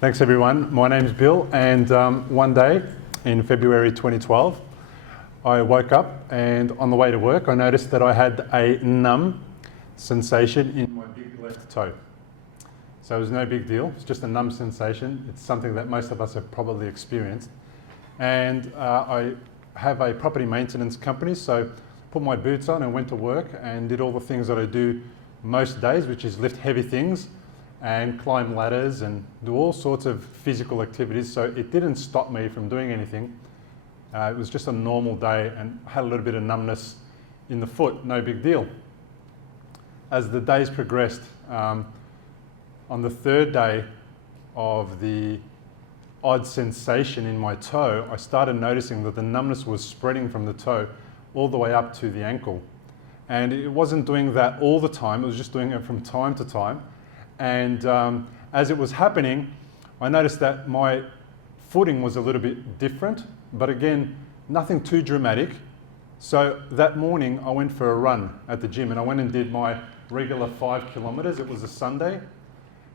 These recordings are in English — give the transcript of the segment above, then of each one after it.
Thanks everyone. My name's Bill, and one day in February 2012 I woke up, and on the way to work I noticed that I had a numb sensation in my big left toe. So it was no big deal, it's just a numb sensation. It's something that most of us have probably experienced. And I have a property maintenance company, so put my boots on and went to work and did all the things that I do most days, which is lift heavy things and climb ladders and do all sorts of physical activities. So it didn't stop me from doing anything. It was just a normal day, and I had a little bit of numbness in the foot, no big deal. As the days progressed, on the third day of the odd sensation in my toe, I started noticing that the numbness was spreading from the toe all the way up to the ankle. And it wasn't doing that all the time, it was just doing it from time to time. And as it was happening, I noticed that my footing was a little bit different, but again, nothing too dramatic. So that morning I went for a run at the gym, and I went and did my regular 5 kilometers. It was a Sunday.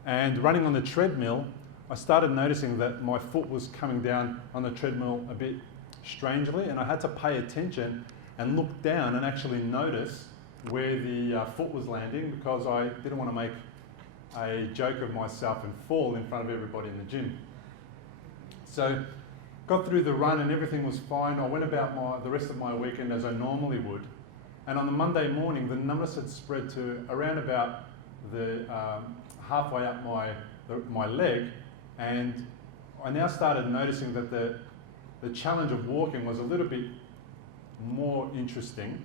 And running on the treadmill, I started noticing that my foot was coming down on the treadmill a bit strangely, and I had to pay attention and look down and actually notice where the foot was landing, because I didn't want to make a joke of myself and fall in front of everybody in the gym. So got through the run and everything was fine. I went about the rest of my weekend as I normally would. And on the Monday morning, the numbness had spread to around about the halfway up my leg, and I now started noticing that the challenge of walking was a little bit more interesting.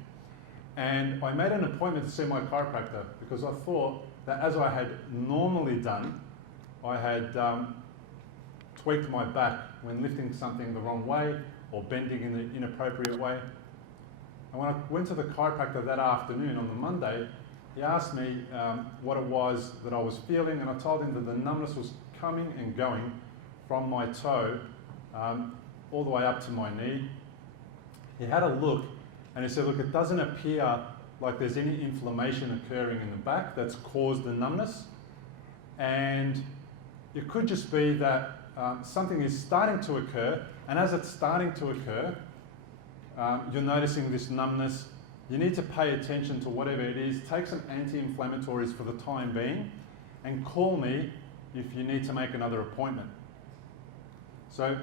And I made an appointment to see my chiropractor, because I thought that, as I had normally done, I had tweaked my back when lifting something the wrong way or bending in the inappropriate way. And when I went to the chiropractor that afternoon on the Monday, he asked me what it was that I was feeling, and I told him that the numbness was coming and going from my toe all the way up to my knee. He had a look and he said, look, it doesn't appear like there's any inflammation occurring in the back that's caused the numbness, and it could just be that something is starting to occur, and as it's starting to occur, you're noticing this numbness. You need to pay attention to whatever it is, take some anti-inflammatories for the time being, and call me if you need to make another appointment. So,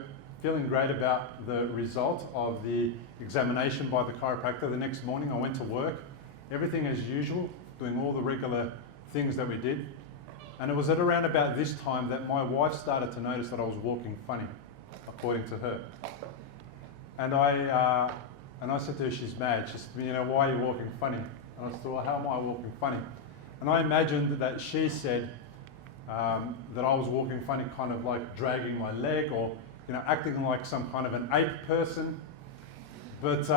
feeling great about the result of the examination by the chiropractor. The next morning I went to work, everything as usual, doing all the regular things that we did. And it was at around about this time that my wife started to notice that I was walking funny, according to her. And I said to her, she's mad. She said, you know, why are you walking funny? And I said, well, how am I walking funny? And I imagined that she said that I was walking funny, kind of like dragging my leg, or acting like some kind of an ape person. But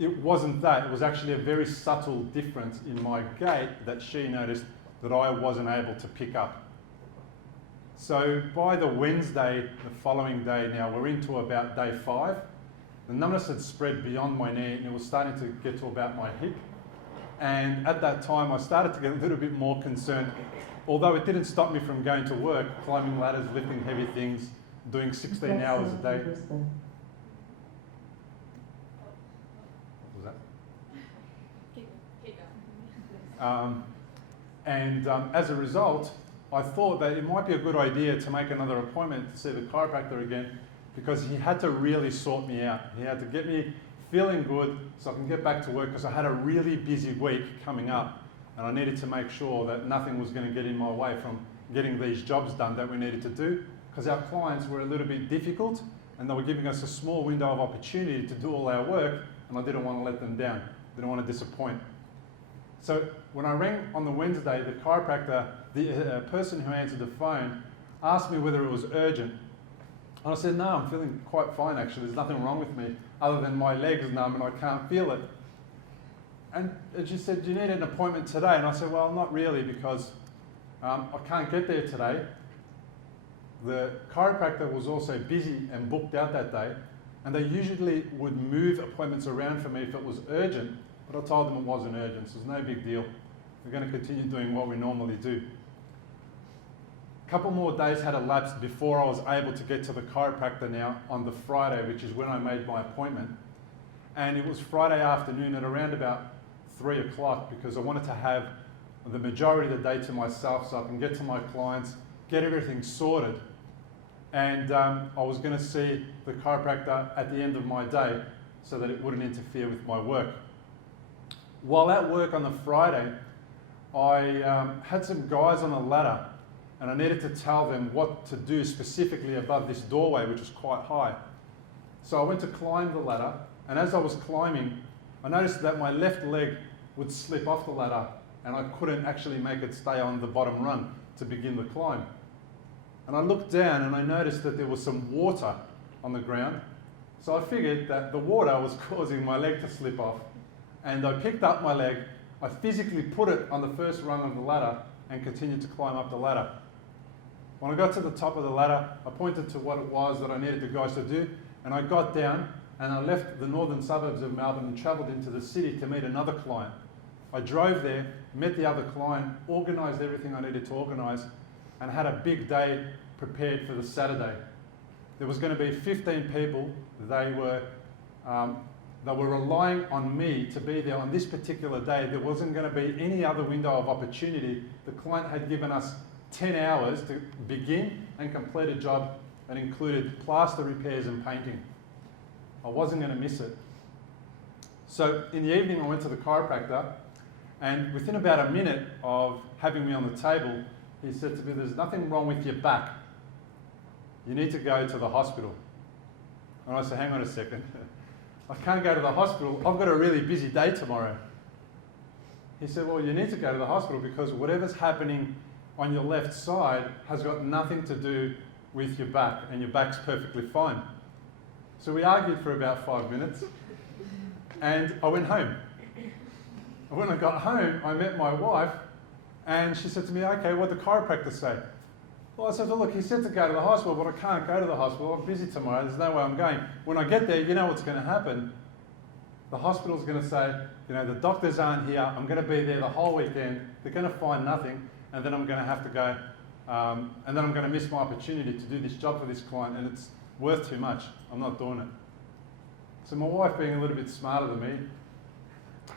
it wasn't that. It was actually a very subtle difference in my gait that she noticed that I wasn't able to pick up. So by the Wednesday, the following day, now we're into about day 5, the numbness had spread beyond my knee, and it was starting to get to about my hip. And at that time, I started to get a little bit more concerned, although it didn't stop me from going to work, climbing ladders, lifting heavy things, doing 16 hours a day. What was that? Keep going. As a result, I thought that it might be a good idea to make another appointment to see the chiropractor again, because he had to really sort me out. He had to get me feeling good so I can get back to work, because I had a really busy week coming up, and I needed to make sure that nothing was going to get in my way from getting these jobs done that we needed to do, because our clients were a little bit difficult and they were giving us a small window of opportunity to do all our work, and I didn't want to let them down, didn't want to disappoint. So when I rang on the Wednesday, the chiropractor, the person who answered the phone, asked me whether it was urgent. And I said, no, I'm feeling quite fine actually, there's nothing wrong with me other than my leg's numb and I can't feel it. And she said, do you need an appointment today? And I said, well, not really, because I can't get there today. The chiropractor was also busy and booked out that day, and they usually would move appointments around for me if it was urgent, but I told them it wasn't urgent, so it's no big deal. We're going to continue doing what we normally do. A couple more days had elapsed before I was able to get to the chiropractor now on the Friday, which is when I made my appointment. And it was Friday afternoon at around about 3 o'clock, because I wanted to have the majority of the day to myself so I can get to my clients, get everything sorted. And I was going to see the chiropractor at the end of my day so that it wouldn't interfere with my work. While at work on the Friday, I had some guys on a ladder, and I needed to tell them what to do specifically above this doorway, which was quite high. So I went to climb the ladder, and as I was climbing, I noticed that my left leg would slip off the ladder, and I couldn't actually make it stay on the bottom rung to begin the climb. And I looked down and I noticed that there was some water on the ground. So I figured that the water was causing my leg to slip off. And I picked up my leg, I physically put it on the first rung of the ladder and continued to climb up the ladder. When I got to the top of the ladder, I pointed to what it was that I needed the guys to do, and I got down and I left the northern suburbs of Melbourne and travelled into the city to meet another client. I drove there, met the other client, organised everything I needed to organise, and had a big day prepared for the Saturday. There was going to be 15 people. They were relying on me to be there on this particular day. There wasn't going to be any other window of opportunity. The client had given us 10 hours to begin and complete a job that included plaster repairs and painting. I wasn't going to miss it. So in the evening I went to the chiropractor, and within about a minute of having me on the table, he said to me, "There's nothing wrong with your back. You need to go to the hospital." And I said, "Hang on a second. I can't go to the hospital. I've got a really busy day tomorrow." He said, "Well, you need to go to the hospital because whatever's happening on your left side has got nothing to do with your back, and your back's perfectly fine." So we argued for about 5 minutes, and I went home. And when I got home, I met my wife, and she said to me, "Okay, what did the chiropractor say?" Well, I said, "Well, look, he said to go to the hospital, but I can't go to the hospital. I'm busy tomorrow. There's no way I'm going. When I get there, you know what's going to happen. The hospital's going to say, the doctors aren't here. I'm going to be there the whole weekend. They're going to find nothing, and then I'm going to have to go, and then I'm going to miss my opportunity to do this job for this client, and it's worth too much. I'm not doing it." So my wife, being a little bit smarter than me,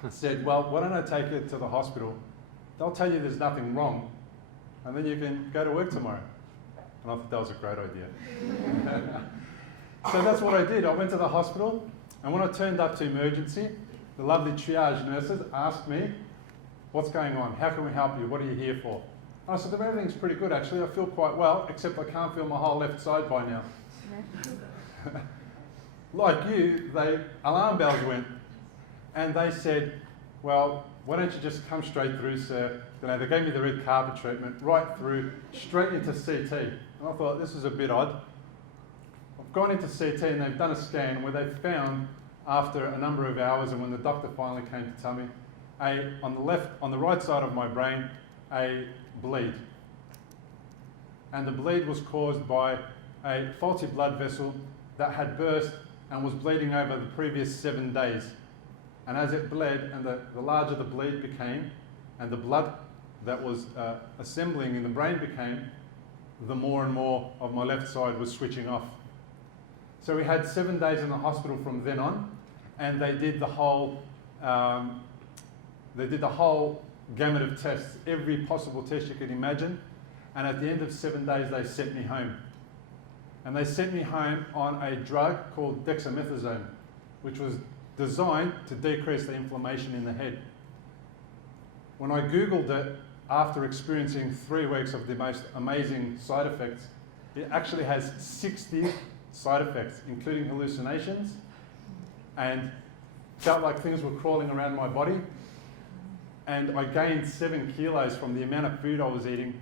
said, "Well, why don't I take you to the hospital? They'll tell you there's nothing wrong, and then you can go to work tomorrow." And I thought that was a great idea. So that's what I did. I went to the hospital, and when I turned up to emergency, the lovely triage nurses asked me, "What's going on? How can we help you? What are you here for?" And I said, "Everything's pretty good, actually. I feel quite well, except I can't feel my whole left side by now." Like you, alarm bells went, and they said, "Well, why don't you just come straight through, sir?" They gave me the red carpet treatment, right through, straight into CT. And I thought, this is a bit odd. I've gone into CT and they've done a scan where they found, after a number of hours, and when the doctor finally came to tell me, on the right side of my brain, a bleed. And the bleed was caused by a faulty blood vessel that had burst and was bleeding over the previous 7 days. And as it bled, and the larger the bleed became, and the blood that was assembling in the brain became, the more and more of my left side was switching off. So we had 7 days in the hospital from then on, and they did the whole gamut of tests, every possible test you could imagine. And at the end of 7 days, they sent me home. And they sent me home on a drug called dexamethasone, which was designed to decrease the inflammation in the head. When I Googled it, after experiencing 3 weeks of the most amazing side effects, it actually has 60 side effects, including hallucinations, and felt like things were crawling around my body. And I gained 7 kilos from the amount of food I was eating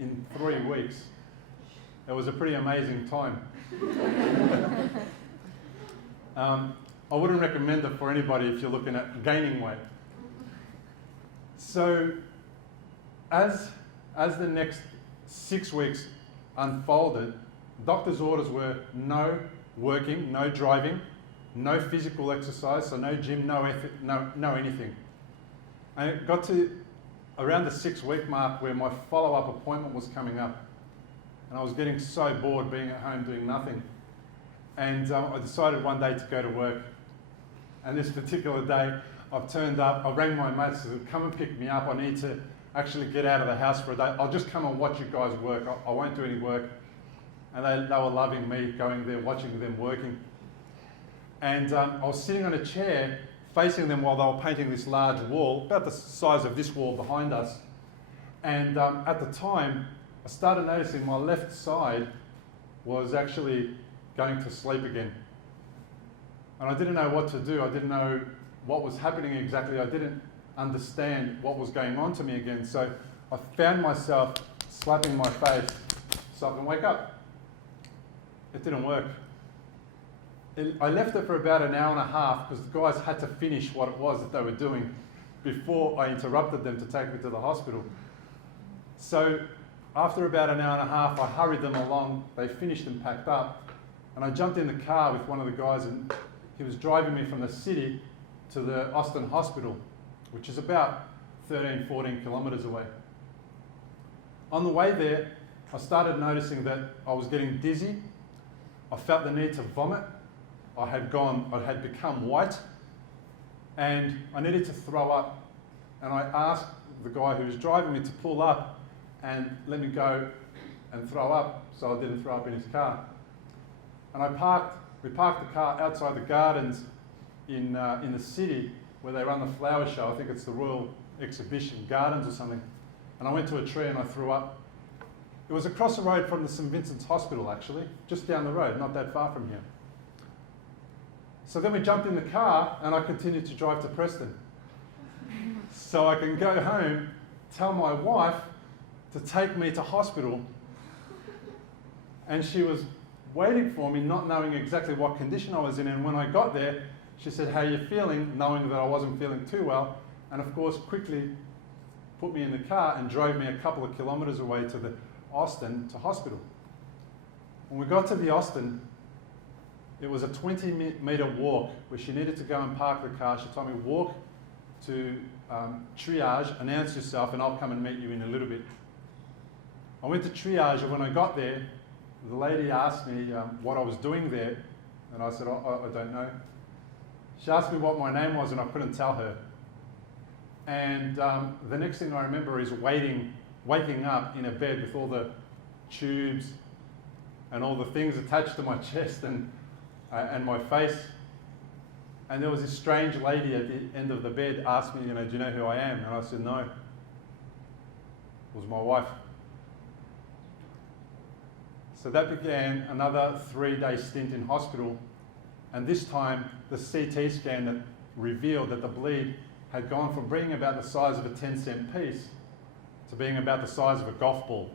in 3 weeks. It was a pretty amazing time. I wouldn't recommend it for anybody if you're looking at gaining weight. So as the next 6 weeks unfolded, doctor's orders were no working, no driving, no physical exercise, so no gym, no anything. And it got to around the 6-week mark where my follow-up appointment was coming up. and I was getting so bored being at home doing nothing. And I decided one day to go to work. And this particular day, I've turned up, I rang my mates to come and pick me up. I need to actually get out of the house for a day. I'll just come and watch you guys work. I won't do any work. And they were loving me going there, watching them working. And I was sitting on a chair facing them while they were painting this large wall, about the size of this wall behind us. And at the time, I started noticing my left side was actually going to sleep again. And I didn't know what to do. I didn't know what was happening exactly. I didn't understand what was going on to me again. So I found myself slapping my face so I can wake up. It didn't work. I left it for about an hour and a half because the guys had to finish what it was that they were doing before I interrupted them to take me to the hospital. So after about an hour and a half, I hurried them along. They finished and packed up. And I jumped in the car with one of the guys, and he was driving me from the city to the Austin Hospital, which is about 13, 14 kilometres away. On the way there, I started noticing that I was getting dizzy. I felt the need to vomit. I had become white, and I needed to throw up. And I asked the guy who was driving me to pull up and let me go and throw up so I didn't throw up in his car. And we parked the car outside the gardens in the city where they run the flower show. I think it's the Royal Exhibition Gardens or something. And I went to a tree and I threw up. It was across the road from the St. Vincent's Hospital, actually, just down the road, not that far from here. So then we jumped in the car and I continued to drive to Preston. So I can go home, tell my wife to take me to hospital. And she was waiting for me, not knowing exactly what condition I was in. And when I got there, she said, "How are you feeling?" knowing that I wasn't feeling too well. And of course, quickly put me in the car and drove me a couple of kilometres away to the Austin to hospital. When we got to the Austin, it was a 20-metre walk where she needed to go and park the car. She told me, "Walk to triage, announce yourself, and I'll come and meet you in a little bit." I went to triage, and when I got there, the lady asked me what I was doing there, and I said, I don't know. She asked me what my name was, and I couldn't tell her. And the next thing I remember is waking up in a bed with all the tubes and all the things attached to my chest and my face. And there was this strange lady at the end of the bed asked me, "Do you know who I am?" And I said, "No." It was my wife. So that began another 3-day stint in hospital. And this time, the CT scan that revealed that the bleed had gone from being about the size of a 10-cent piece to being about the size of a golf ball.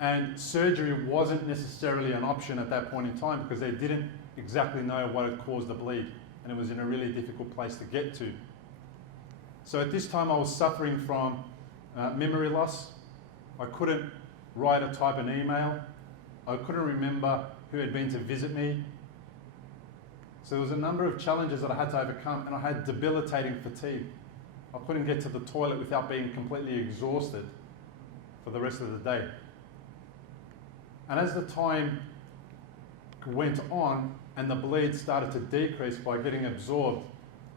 And surgery wasn't necessarily an option at that point in time because they didn't exactly know what had caused the bleed, and it was in a really difficult place to get to. So at this time I was suffering from memory loss. I couldn't write or type an email. I couldn't remember who had been to visit me. So there was a number of challenges that I had to overcome, and I had debilitating fatigue. I couldn't get to the toilet without being completely exhausted for the rest of the day. And as the time went on and the bleed started to decrease by getting absorbed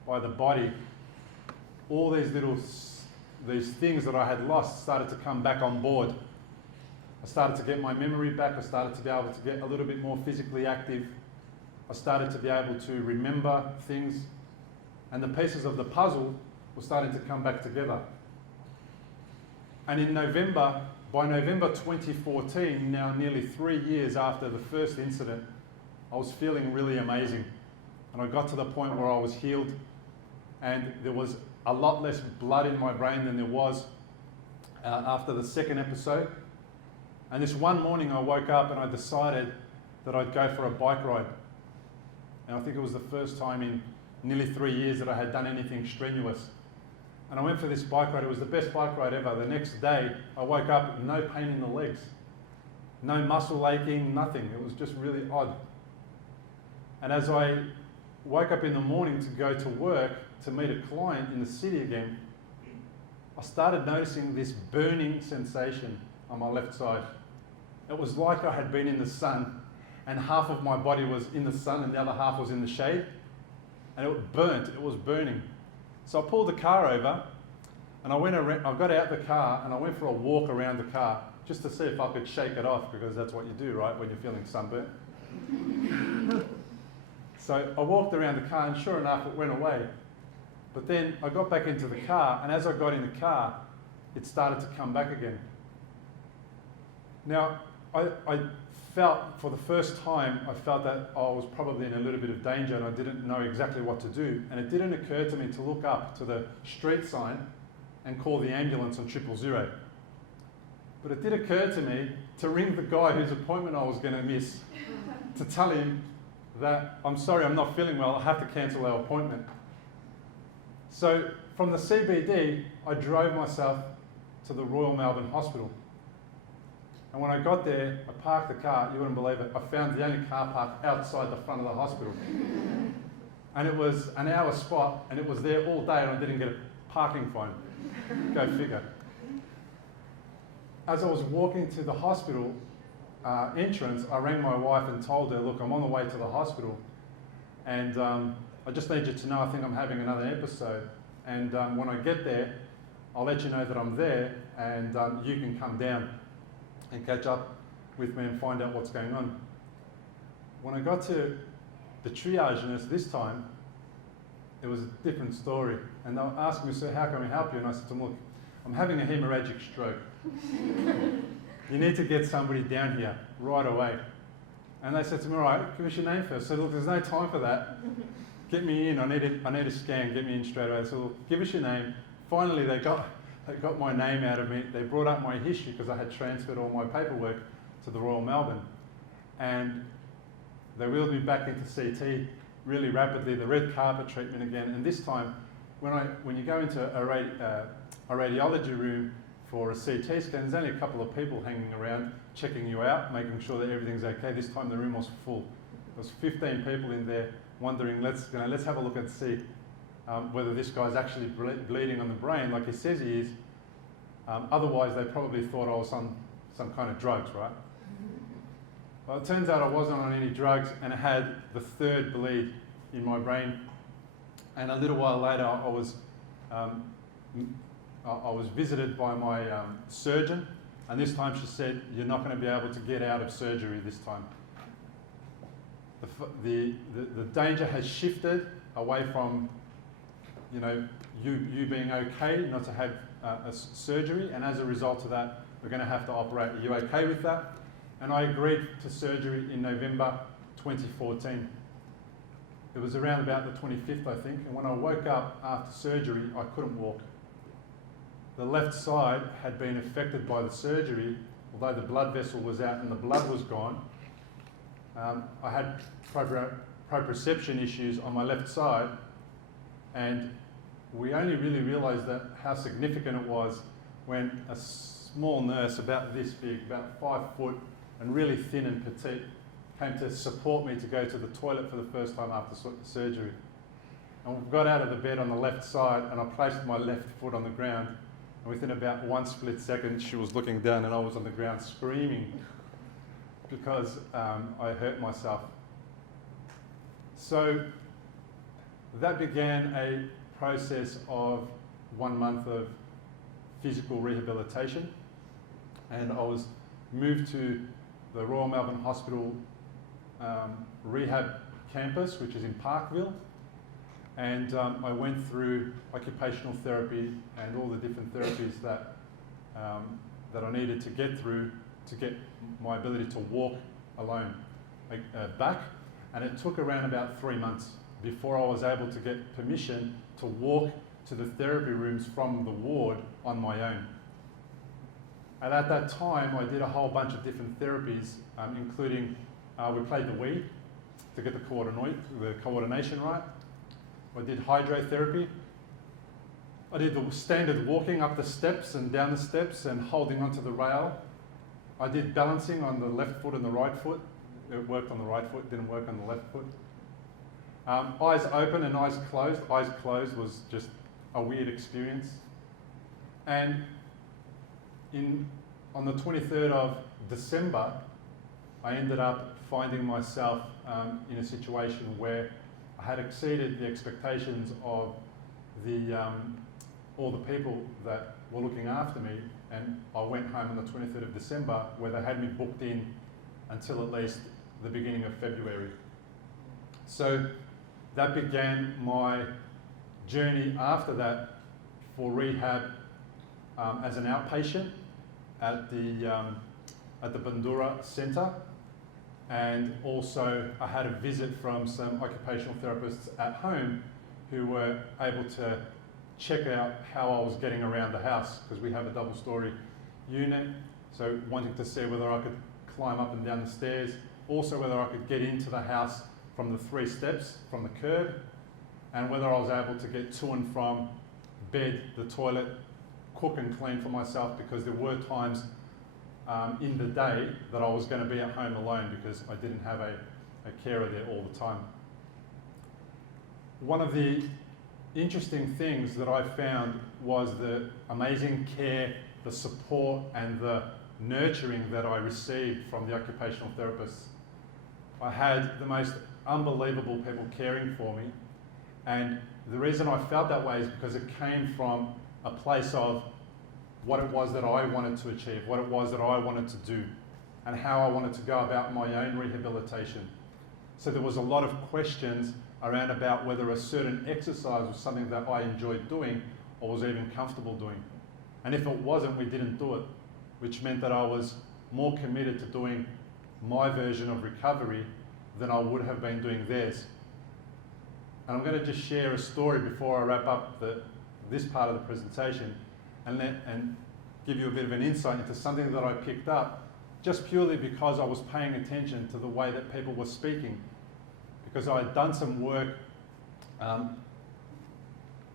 by the body, all these things that I had lost started to come back on board. I started to get my memory back. I started to be able to get a little bit more physically active. I started to be able to remember things, and the pieces of the puzzle were starting to come back together. And by November 2014, now nearly 3 years after the first incident, I was feeling really amazing. And I got to the point where I was healed, and there was a lot less blood in my brain than there was after the second episode. And this one morning I woke up and I decided that I'd go for a bike ride. And I think it was the first time in nearly 3 years that I had done anything strenuous. And I went for this bike ride. It was the best bike ride ever. The next day I woke up with no pain in the legs, no muscle aching, nothing. It was just really odd. And as I woke up in the morning to go to work to meet a client in the city again, I started noticing this burning sensation on my left side. It was like I had been in the sun, and half of my body was in the sun and the other half was in the shade, and it was burning. So I pulled the car over, and I got out the car and I went for a walk around the car just to see if I could shake it off, because that's what you do, right, when you're feeling sunburnt. So I walked around the car, and sure enough, it went away. But then I got back into the car, and as I got in the car, it started to come back again. Now, I felt, for the first time, I felt that I was probably in a little bit of danger and I didn't know exactly what to do. And it didn't occur to me to look up to the street sign and call the ambulance on 000. But it did occur to me to ring the guy whose appointment I was going to miss to tell him that, I'm sorry, I'm not feeling well, I have to cancel our appointment. So from the CBD, I drove myself to the Royal Melbourne Hospital. And when I got there, I parked the car, you wouldn't believe it, I found the only car park outside the front of the hospital. And it was an hour spot, and it was there all day, and I didn't get a parking fine. Go figure. As I was walking to the hospital entrance, I rang my wife and told her, look, I'm on the way to the hospital, and I just need you to know I think I'm having another episode. And when I get there, I'll let you know that I'm there, and you can come down and catch up with me and find out what's going on. When I got to the triage nurse this time, it was a different story. And they were asking me, so how can we help you? And I said to them, look, I'm having a hemorrhagic stroke. You need to get somebody down here right away. And they said to me, all right, give us your name first. I said, look, there's no time for that. Get me in, I need a scan, get me in straight away. So look, give us your name. Finally, they got my name out of me. They brought up my history because I had transferred all my paperwork to the Royal Melbourne. And they wheeled me back into CT really rapidly, the red carpet treatment again. And this time, when you go into a radiology room for a CT scan, there's only a couple of people hanging around, checking you out, making sure that everything's okay. This time the room was full. There was 15 people in there wondering, let's have a look and see whether this guy's actually bleeding on the brain like he says he is. Otherwise, they probably thought I was on some kind of drugs, right? Well, it turns out I wasn't on any drugs, and I had the third bleed in my brain. And a little while later, I was visited by my surgeon, and this time she said, you're not going to be able to get out of surgery this time. The danger has shifted away from, you being okay not to have a surgery, and as a result of that, we're going to have to operate. Are you okay with that? And I agreed to surgery in November 2014. It was around about the 25th, I think, and when I woke up after surgery, I couldn't walk. The left side had been affected by the surgery, although the blood vessel was out and the blood was gone. I had proprioception issues on my left side, and we only really realised how significant it was when a small nurse about this big, about 5 foot, and really thin and petite, came to support me to go to the toilet for the first time after surgery. And we got out of the bed on the left side, and I placed my left foot on the ground, and within about 1 split second, she was looking down and I was on the ground screaming because I hurt myself. So that began a process of 1 month of physical rehabilitation, and I was moved to the Royal Melbourne Hospital rehab campus, which is in Parkville, and I went through occupational therapy and all the different therapies that I needed to get through to get my ability to walk alone back, and it took around about 3 months before I was able to get permission to walk to the therapy rooms from the ward on my own. And at that time, I did a whole bunch of different therapies, including we played the Wii to get the coordination right. I did hydrotherapy. I did the standard walking up the steps and down the steps and holding onto the rail. I did balancing on the left foot and the right foot. It worked on the right foot, didn't work on the left foot. Eyes open and eyes closed. Eyes closed was just a weird experience. And on the 23rd of December, I ended up finding myself in a situation where I had exceeded the expectations of all the people that were looking after me, and I went home on the 23rd of December, where they had me booked in until at least the beginning of February. So that began my journey after that for rehab as an outpatient at the Bandura Centre, and also I had a visit from some occupational therapists at home who were able to check out how I was getting around the house, because we have a double-storey unit, so wanting to see whether I could climb up and down the stairs, also whether I could get into the house from the 3 steps from the curb, and whether I was able to get to and from bed, the toilet, cook and clean for myself, because there were times in the day that I was going to be at home alone because I didn't have a carer there all the time. One of the interesting things that I found was the amazing care, the support and the nurturing that I received from the occupational therapists. I had the most unbelievable people caring for me, and the reason I felt that way is because it came from a place of what it was that I wanted to achieve, what it was that I wanted to do, and how I wanted to go about my own rehabilitation. So there was a lot of questions around about whether a certain exercise was something that I enjoyed doing or was even comfortable doing. And if it wasn't, we didn't do it, which meant that I was more committed to doing my version of recovery than I would have been doing theirs. And I'm going to just share a story before I wrap up this part of the presentation and give you a bit of an insight into something that I picked up just purely because I was paying attention to the way that people were speaking. Because I had done some work on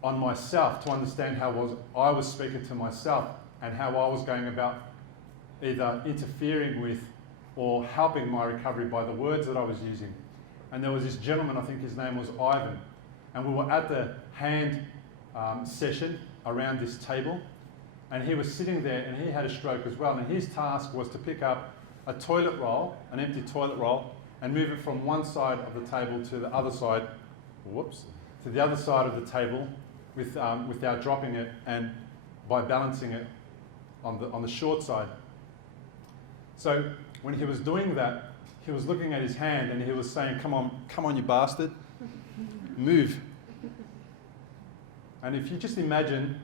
myself to understand how I was speaking to myself and how I was going about either interfering with or helping my recovery by the words that I was using. And there was this gentleman, I think his name was Ivan, and we were at the hand session around this table, and he was sitting there and he had a stroke as well, and his task was to pick up a toilet roll, an empty toilet roll, and move it from one side of the table to the other side, to the other side of the table without dropping it, and by balancing it on the short side. So when he was doing that, he was looking at his hand and he was saying, come on you bastard, move. And if you just imagine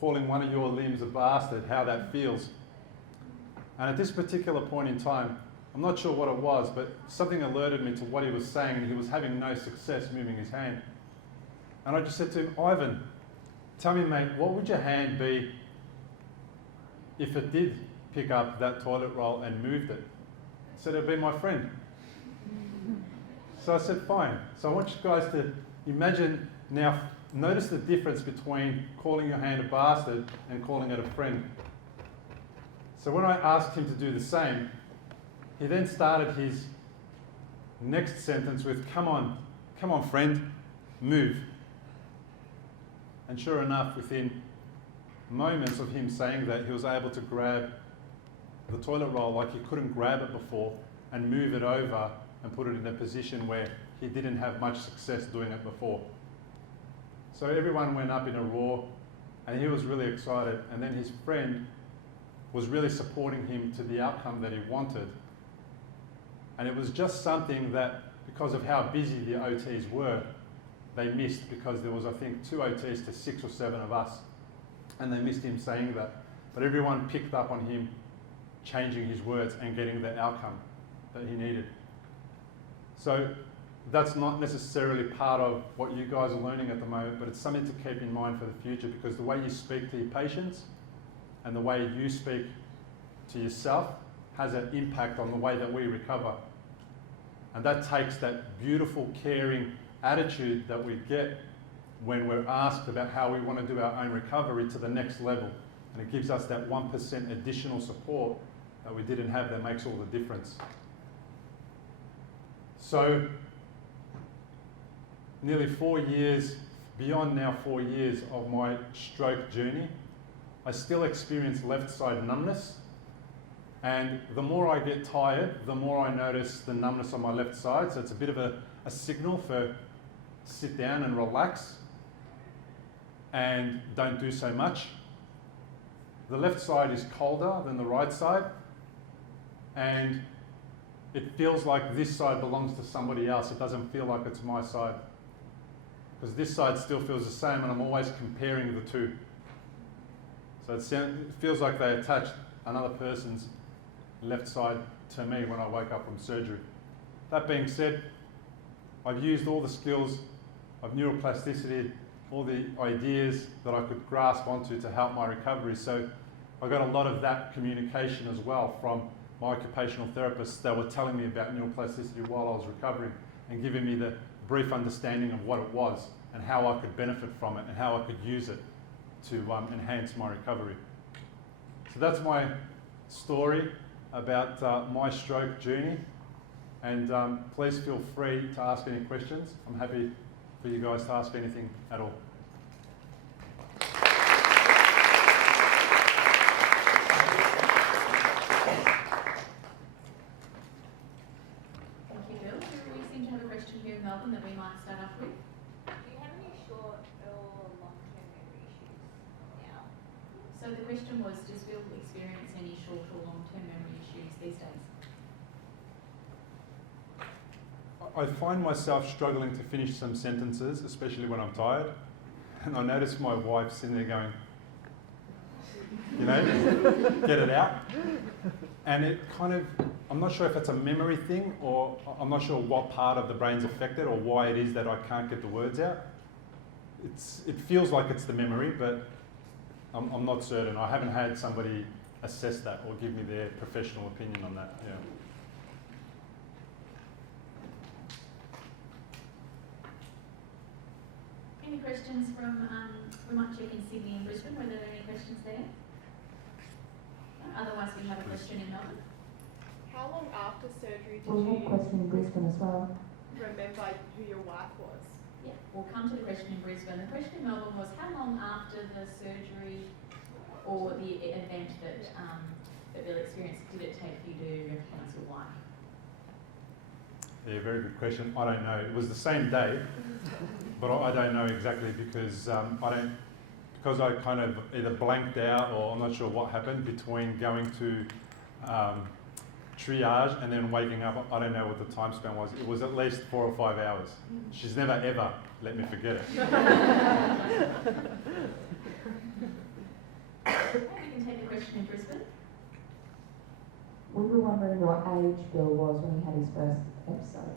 calling one of your limbs a bastard, how that feels. And at this particular point in time, I'm not sure what it was, but something alerted me to what he was saying, and he was having no success moving his hand. And I just said to him, Ivan, tell me, mate, what would your hand be if it did pick up that toilet roll and moved it? He said, it'd be my friend. So I said, fine. So I want you guys to imagine now, notice the difference between calling your hand a bastard and calling it a friend. So when I asked him to do the same, he then started his next sentence with, come on friend, move. And sure enough, within moments of him saying that, he was able to grab the toilet roll like he couldn't grab it before and move it over and put it in a position where he didn't have much success doing it before. So everyone went up in a roar and he was really excited, and then his friend was really supporting him to the outcome that he wanted. And it was just something that, because of how busy the OTs were, they missed, because there was, I think, 2 OTs to 6 or 7 of us, and they missed him saying that. But everyone picked up on him changing his words and getting the outcome that he needed. So that's not necessarily part of what you guys are learning at the moment, but it's something to keep in mind for the future, because the way you speak to your patients and the way you speak to yourself has an impact on the way that we recover. And that takes that beautiful, caring attitude that we get when we're asked about how we want to do our own recovery to the next level. And it gives us that 1% additional support that we didn't have that makes all the difference. So, nearly 4 years, beyond now 4 years of my stroke journey, I still experience left side numbness, And the more I get tired, the more I notice the numbness on my left side. So it's a bit of a signal for sit down and relax and don't do so much. The left side is colder than the right side, and it feels like this side belongs to somebody else. It doesn't feel like it's my side, because this side still feels the same, and I'm always comparing the two. So it feels like they attached another person's left side to me when I woke up from surgery. That being said, I've used all the skills of neuroplasticity, all the ideas that I could grasp onto to help my recovery. So I got a lot of that communication as well from my occupational therapists that were telling me about neuroplasticity while I was recovering and giving me the brief understanding of what it was and how I could benefit from it and how I could use it to enhance my recovery. So that's my story about my stroke journey, and please feel free to ask any questions. I'm happy for you guys to ask anything at all. Thank you, Bill. We seem to have a question here in Melbourne that we might start off with. Do you have any short or long-term memory issues now? So the question was, does Bill experience any short or long-term memory issues these days? I find myself struggling to finish some sentences, especially when I'm tired. And I notice my wife sitting there going, you know, get it out. And it kind of, I'm not sure if it's a memory thing, or I'm not sure what part of the brain's affected or why it is that I can't get the words out. It feels like it's the memory, but I'm not certain. I haven't had somebody assess that or give me their professional opinion on that. Yeah. Any questions from, we might check in Sydney and Brisbane, whether there are any questions there? No? Otherwise we have a question in Melbourne. How long after surgery did We have a you question in Brisbane as well. remember who your wife was? Yeah, we'll come to the question in Brisbane. The question in Melbourne was, how long after the surgery or the event that Bill experienced did it take for you to recognise your wife? Yeah, very good question. I don't know. It was the same day, but I don't know exactly because because I kind of either blanked out or I'm not sure what happened between going to triage and then waking up. I don't know what the time span was. It was at least 4 or 5 hours. She's never ever let me forget it. Okay, we can take the question in Brisbane. We were wondering what age Bill was when he had his first episode.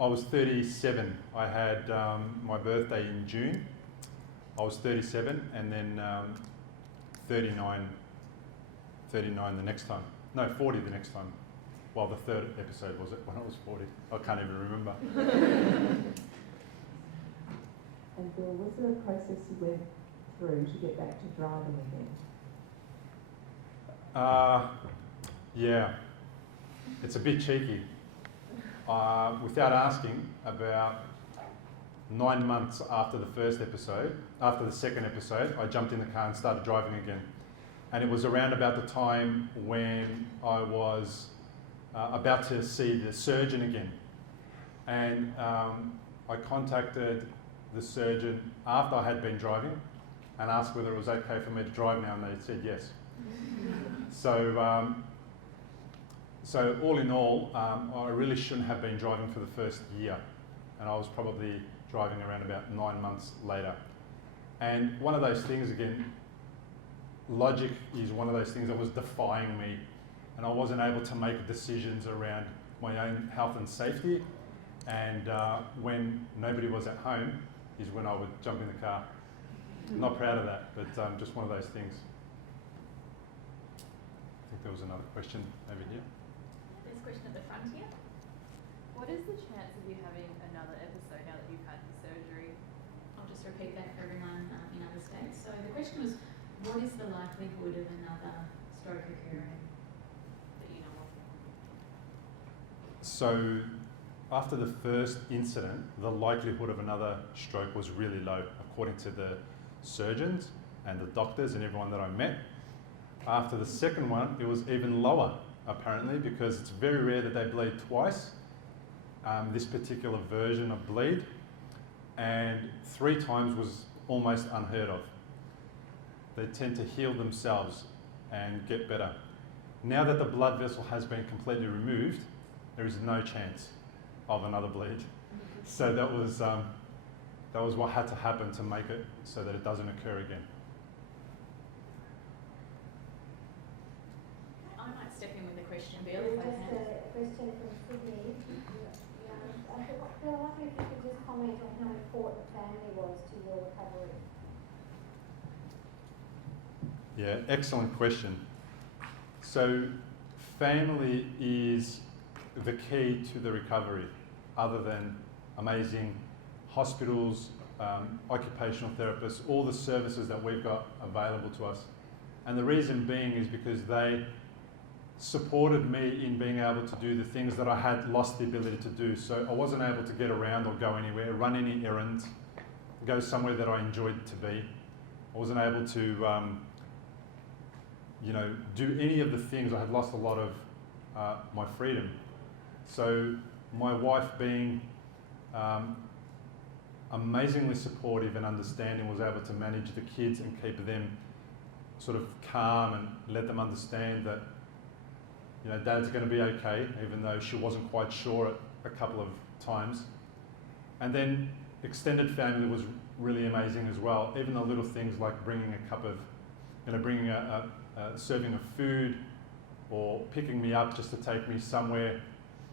I was 37. I had my birthday in June. I was 37 and then 39 the next time. No, 40 the next time. Well, the third episode was it when I was 40. I can't even remember. And Bill, was there a process you went through to get back to driving again? Yeah, it's a bit cheeky. Without asking, about 9 months after the second episode, I jumped in the car and started driving again. And it was around about the time when I was about to see the surgeon again. And I contacted the surgeon after I had been driving and asked whether it was okay for me to drive now, and they said yes. So all in all, I really shouldn't have been driving for the first year, and I was probably driving around about 9 months later. And one of those things, again, logic is one of those things that was defying me, and I wasn't able to make decisions around my own health and safety. And when nobody was at home is when I would jump in the car. Not proud of that, but just one of those things. I think there was another question over here. There's a question at the front here. What is the chance of you having another episode now that you've had the surgery? I'll just repeat that for everyone in other states. So the question was, what is the likelihood of another stroke occurring that you know of? So after the first incident, the likelihood of another stroke was really low, according to the surgeons and the doctors and everyone that I met. After the second one, it was even lower, apparently, because it's very rare that they bleed twice, this particular version of bleed, and 3 times was almost unheard of. They tend to heal themselves and get better. Now that the blood vessel has been completely removed, there is no chance of another bleed. So that was what had to happen to make it so that it doesn't occur again. I might step in with a question, Bill, Just if I can. a question from Sydney. I feel like if you could just comment on how important family was to your recovery. Yeah, excellent question. So family is the key to the recovery, other than amazing hospitals, occupational therapists, all the services that we've got available to us. And the reason being is because they supported me in being able to do the things that I had lost the ability to do. So I wasn't able to get around or go anywhere, run any errands, go somewhere that I enjoyed to be. I wasn't able to do any of the things. I had lost a lot of my freedom. So my wife, being amazingly supportive and understanding, was able to manage the kids and keep them sort of calm and let them understand that, Dad's going to be okay, even though she wasn't quite sure a couple of times. And then extended family was really amazing as well. Even the little things like bringing a cup of, bringing a serving of food, or picking me up just to take me somewhere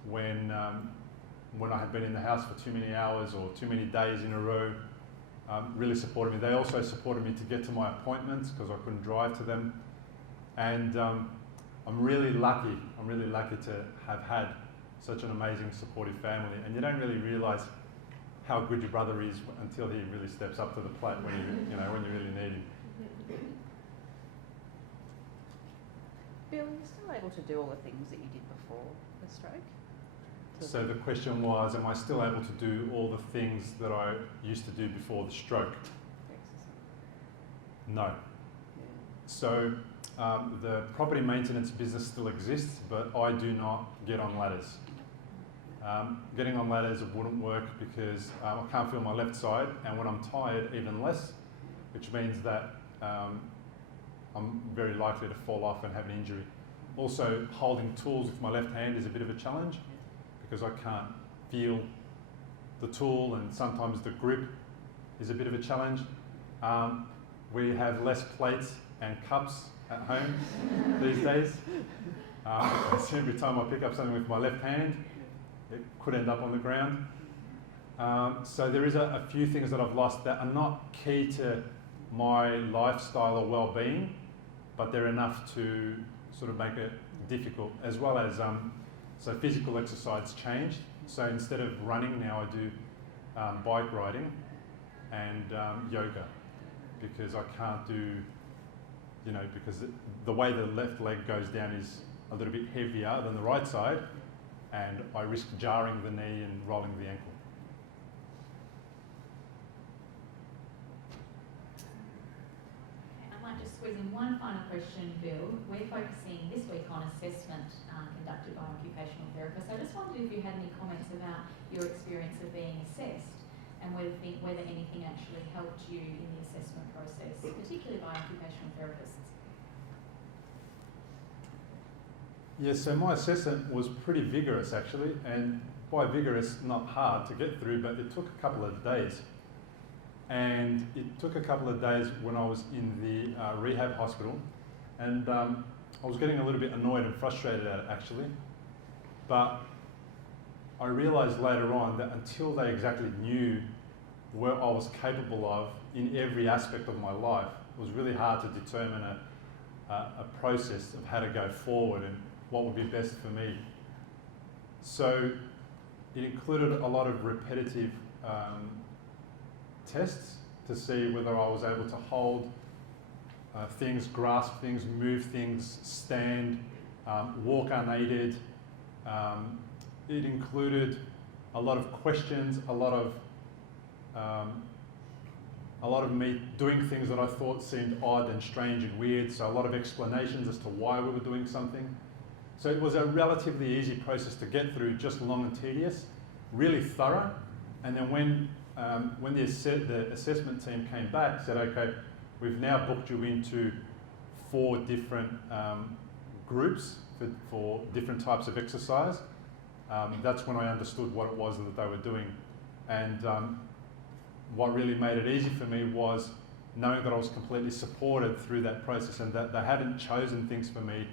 when I had been in the house for too many hours or too many days in a row, really supported me. They also supported me to get to my appointments because I couldn't drive to them. And I'm really lucky to have had such an amazing supportive family. And you don't really realise how good your brother is until he really steps up to the plate when when you really need him. Bill, are you still able to do all the things that you did before the stroke? So the question was, am I still able to do all the things that I used to do before the stroke? No. Yeah. So the property maintenance business still exists, but I do not get on ladders. Getting on ladders wouldn't work because I can't feel my left side, and when I'm tired, even less, which means that I'm very likely to fall off and have an injury. Also, holding tools with my left hand is a bit of a challenge because I can't feel the tool, and sometimes the grip is a bit of a challenge. We have less plates and cups at home these days. So every time I pick up something with my left hand, it could end up on the ground. So there is a few things that I've lost that are not key to my lifestyle or well-being, but they're enough to sort of make it difficult, as well as so physical exercise changed. So instead of running now, I do bike riding and yoga, because I can't do, because the way the left leg goes down is a little bit heavier than the right side, and I risk jarring the knee and rolling the ankle. Okay, I might just squeeze in one final question, Bill. We're focusing this week on assessment conducted by occupational therapists. I just wondered if you had any comments about your experience of being assessed, and whether anything actually helped you in the assessment process, particularly by occupational therapists. Yes, so my assessment was pretty vigorous actually, and by vigorous, not hard to get through, but it took a couple of days. And it took a couple of days when I was in the rehab hospital, and I was getting a little bit annoyed and frustrated at it actually. But I realised later on that until they exactly knew what I was capable of in every aspect of my life, it was really hard to determine a process of how to go forward and what would be best for me. So it included a lot of repetitive tests to see whether I was able to hold things, grasp things, move things, stand, walk unaided. It included a lot of questions, a lot of a lot of me doing things that I thought seemed odd and strange and weird, so a lot of explanations as to why we were doing something. So it was a relatively easy process to get through, just long and tedious, really thorough. And then when the assessment team came back, said, okay, we've now booked you into 4 different groups for different types of exercise. That's when I understood what it was that they were doing. And what really made it easy for me was knowing that I was completely supported through that process, and that they hadn't chosen things for me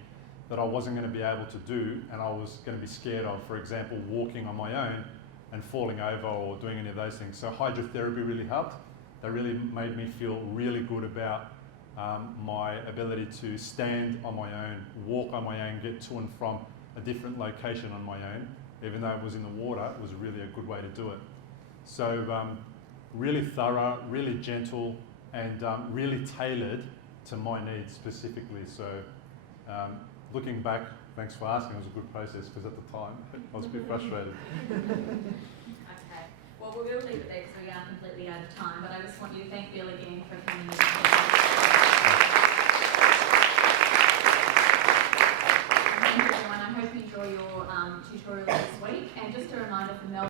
that I wasn't going to be able to do and I was going to be scared of. For example, walking on my own and falling over or doing any of those things. So hydrotherapy really helped. They really made me feel really good about my ability to stand on my own, walk on my own, get to and from a different location on my own. Even though it was in the water, it was really a good way to do it. So really thorough, really gentle, and really tailored to my needs specifically. So looking back, thanks for asking, it was a good process, because at the time I was a bit frustrated. Okay, well we'll leave it there because we are completely out of time, but I just want you to thank Bill again for coming in. Thank you everyone, I hope you enjoy your tutorial this week, and just a reminder for Melbourne.